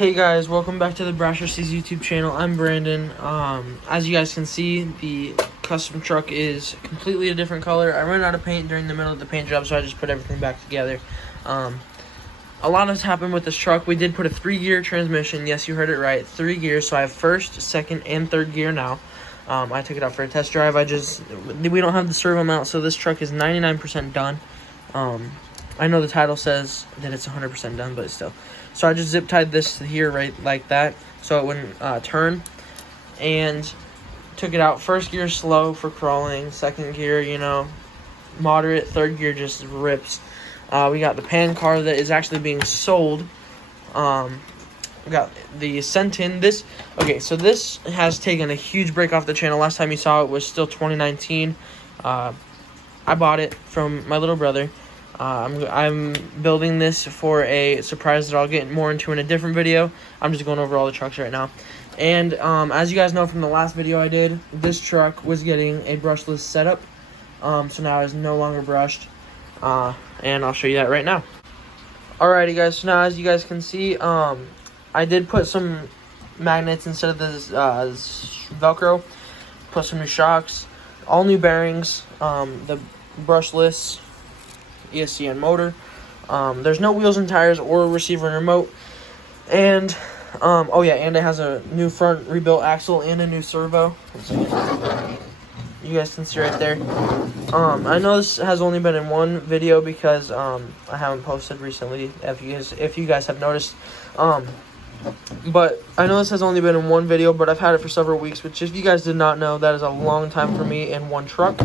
Hey guys, welcome back to the Brasch Rc'S YouTube channel. I'm Brandon. As you guys can see, the custom truck is completely a different color. I ran out of paint during the middle of the paint job, so I just put everything back together. A lot has happened with this truck. We did put a 3-gear transmission. Yes, you heard it right, 3 gears. So I have first, second, and third gear now. I took it out for a test drive. We don't have the servo mount, so this truck is 99% done. I know the title says that it's 100% done, but still. So I just zip tied this here right like that so it wouldn't turn, and took it out. First gear slow for crawling, second gear, moderate, third gear just rips. We got the pan car that is actually being sold. We got the sent in this. Okay, so this has taken a huge break off the channel. Last time you saw it was still 2019. I bought it from my little brother. I'm building this for a surprise that I'll get more into in a different video. I'm just going over all the trucks right now. And as you guys know from the last video I did, this truck was getting a brushless setup. So now it's no longer brushed. And I'll show you that right now. Alrighty guys, so now as you guys can see, I did put some magnets instead of this Velcro. Put some new shocks, all new bearings, the brushless ESC and motor. There's no wheels and tires or receiver and remote. And oh yeah, and it has a new front rebuilt axle and a new servo. You guys can see right there. I know this has only been in one video because I haven't posted recently, if you guys have noticed. But I know this has only been in one video, but I've had it for several weeks, which if you guys did not know, that is a long time for me in one truck.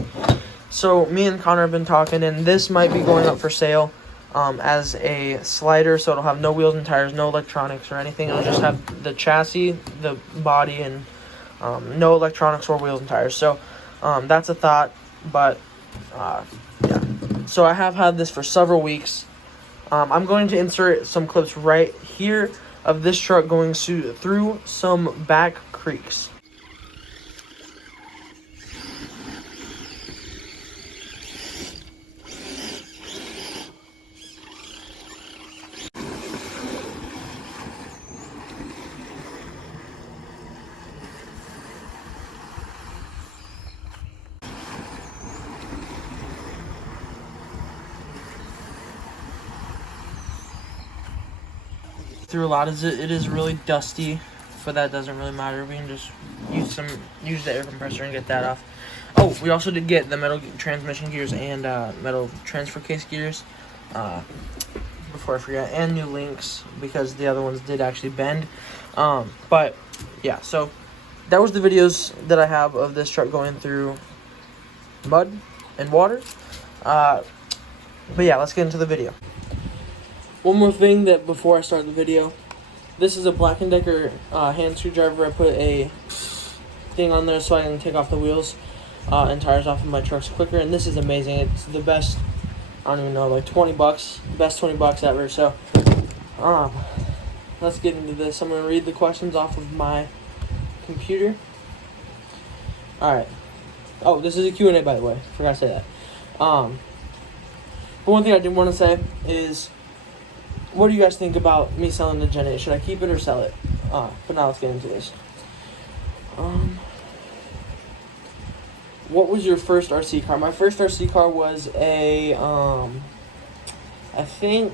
So me and Connor have been talking, and this might be going up for sale as a slider, so it'll have no wheels and tires, no electronics or anything. It'll just have the chassis, the body, and no electronics or wheels and tires. So that's a thought, but yeah. So I have had this for several weeks. I'm going to insert some clips right here of this truck going through some back creeks. Through a lot of it is really dusty, but that doesn't really matter. We can just use the air compressor and get that off. Oh, we also did get the metal transmission gears and metal transfer case gears before I forget, and new links because the other ones did actually bend. But yeah, so that was the videos that I have of this truck going through mud and water. But yeah, let's get into the video. One more thing that before I start the video, this is a Black & Decker hand screwdriver. I put a thing on there so I can take off the wheels and tires off of my trucks quicker, and this is amazing. It's the best, I don't even know, like 20 bucks, best 20 bucks ever. So let's get into this. I'm going to read the questions off of my computer. Alright. Oh, this is a Q&A, by the way. Forgot to say that. But one thing I did want to say is, what do you guys think about me selling the Gen 8? Should I keep it or sell it? But now let's get into this. What was your first RC car? My first RC car was a, I think,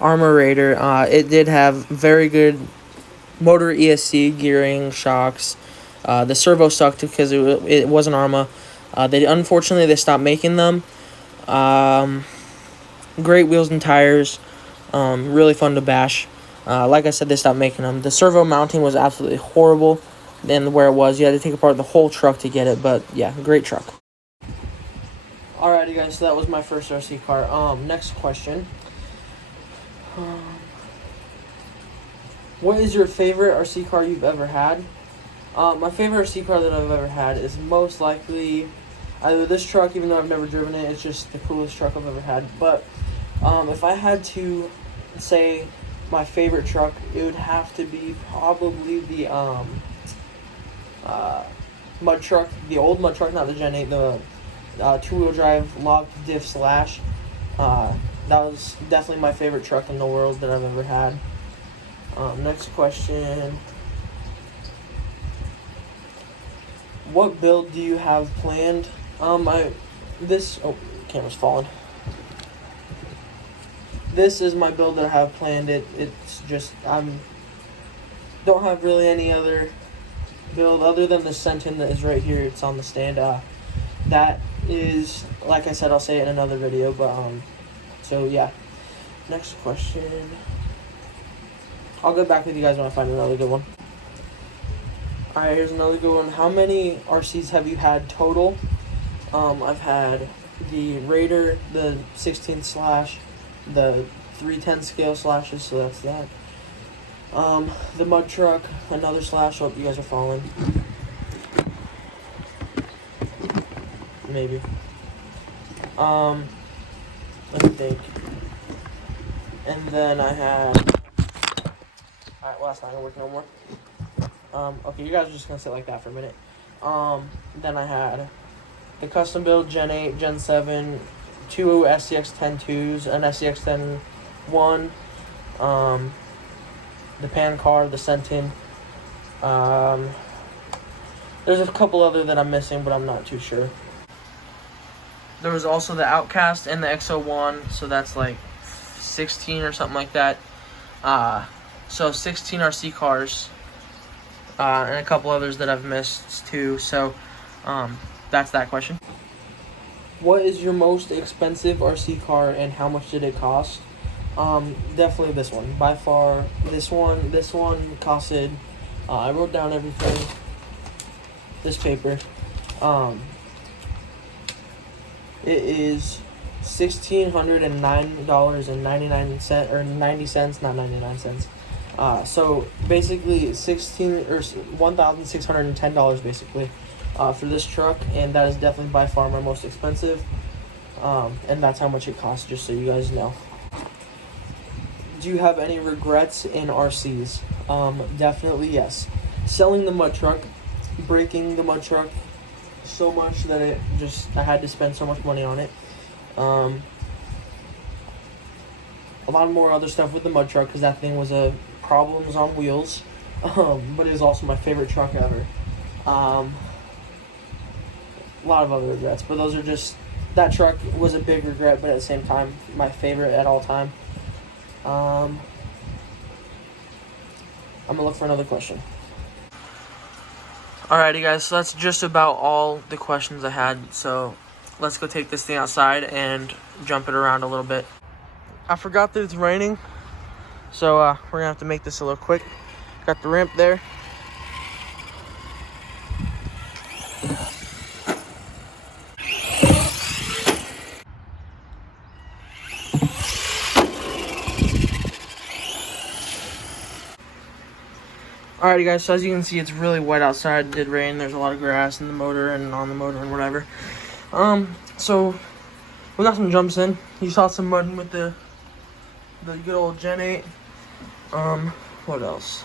Armor Raider. It did have very good motor ESC, gearing, shocks. The servo sucked because it wasn't Arma. Unfortunately, they stopped making them. Great wheels and tires, really fun to bash. Like I said, they stopped making them. The servo mounting was absolutely horrible than where it was. You had to take apart the whole truck to get it, but yeah, great truck. Alrighty guys, so that was my first RC car. Next question. What is your favorite RC car you've ever had? My favorite RC car that I've ever had is most likely either this truck, even though I've never driven it. It's just the coolest truck I've ever had. But if I had to say my favorite truck, it would have to be probably the mud truck, the old mud truck, not the Gen 8, the two-wheel drive locked diff slash. that was definitely my favorite truck in the world that I've ever had. Next question. What build do you have planned? Camera's falling. This is my build that I have planned. It's just, don't have really any other build other than the Sentin that is right here. It's on the stand. That is, like I said, I'll say it in another video, but, so yeah. Next question. I'll get back with you guys when I find another good one. Alright, here's another good one. How many RCs have you had total? I've had the Raider, the 16 slash, the 310 scale slashes, so that's that. The mud truck, another slash. Oh, you guys are falling. Maybe. Let me think. And then I had. Alright, well, that's not gonna work no more. Okay, you guys are just gonna sit like that for a minute. Then I had the custom build Gen 8, Gen 7, two SCX 10-2s, an SCX 10-1, the pan car, the Sentin. There's a couple other that I'm missing, but I'm not too sure. There was also the Outcast and the X01, so that's like 16 or something like that. So 16 RC cars, and a couple others that I've missed too. So that's that question. What is your most expensive RC car and how much did it cost? Definitely this one. By far, this one costed, I wrote down everything, this paper. It is $1,609.99, or 90 cents, not 99 cents. So basically $1,610 basically for this truck, and that is definitely by far my most expensive. And that's how much it costs, just so you guys know. Do you have any regrets in RCs? Definitely yes. Selling the mud truck, breaking the mud truck so much that I had to spend so much money on it. A lot more other stuff with the mud truck because that thing was a problems on wheels. But it was also my favorite truck ever. A lot of other regrets, but those are just, that truck was a big regret, but at the same time, my favorite at all time. I'm gonna look for another question. Alrighty guys, so that's just about all the questions I had, so let's go take this thing outside and jump it around a little bit. I forgot that it's raining, so we're gonna have to make this a little quick. Got the ramp there. Alrighty guys, so as you can see, it's really wet outside. It did rain. There's a lot of grass in the motor and on the motor and whatever. So we got some jumps in. You saw some mudding with the good old Gen 8. What else?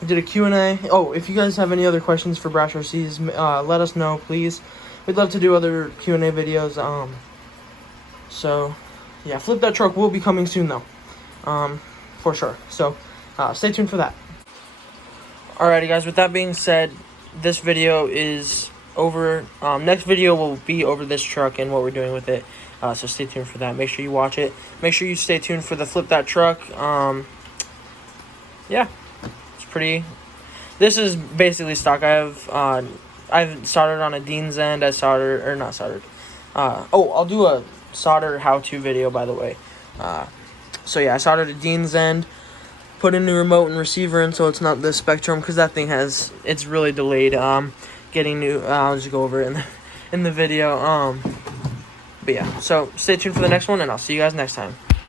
We did a Q&A. Oh, if you guys have any other questions for Brasch Rc'S, let us know, please. We'd love to do other Q&A videos. So yeah, Flip That Truck will be coming soon though, for sure. So stay tuned for that. Alrighty guys, with that being said, this video is over. Next video will be over this truck and what we're doing with it. So stay tuned for that. Make sure you watch it. Make sure you stay tuned for the Flip That Truck. Yeah, it's pretty. This is basically stock. I've soldered on a Dean's end. I'll do a solder how-to video, by the way. So yeah, I soldered a Dean's end. Put a new remote and receiver in, so it's not the Spectrum, because that thing it's really delayed getting new. I'll just go over it in the video. But yeah, so stay tuned for the next one, and I'll see you guys next time.